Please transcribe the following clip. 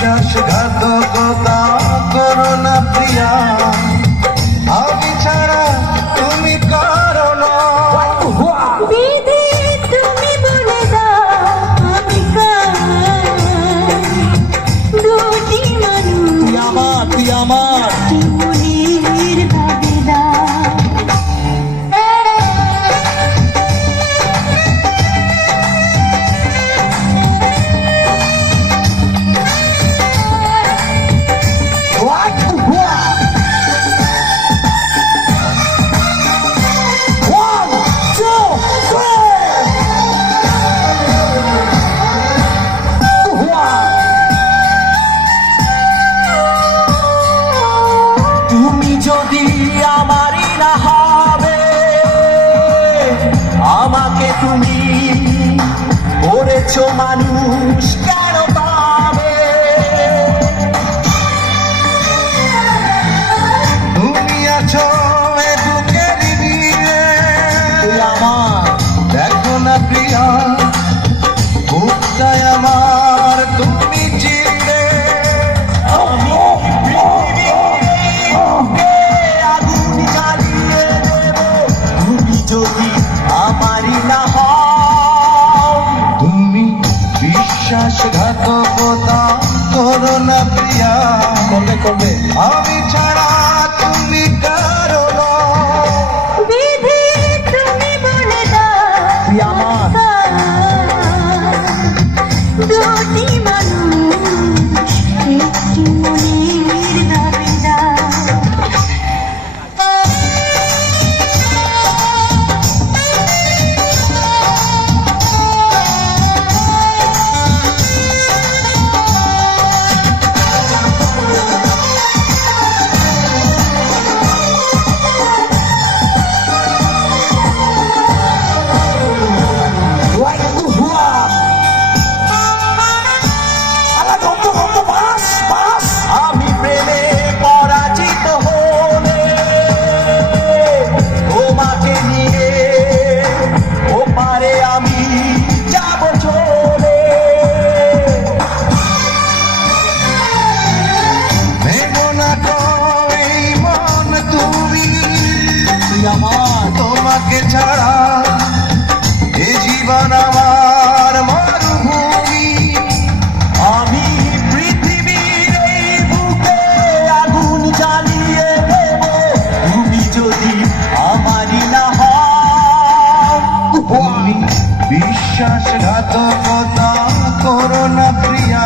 বিশ্বাসঘাতকতা তুমি করেছ মানুষ কেন পাবে? তুমি আছো বুকে নিবিড়ে আমার দেখো না প্রিয়া বিশ্বাসঘাতকতা করোনা প্রিয়া। কবে কবে আমি তোমাকে ছাড়া এ জীবন আমার মরুভূমি। আমি পৃথিবীর এই বুকে আগুন জ্বালিয়ে দেব। তুমি যদি আমারই না তুমি বিশ্বাসঘাতকতা করো না প্রিয়া।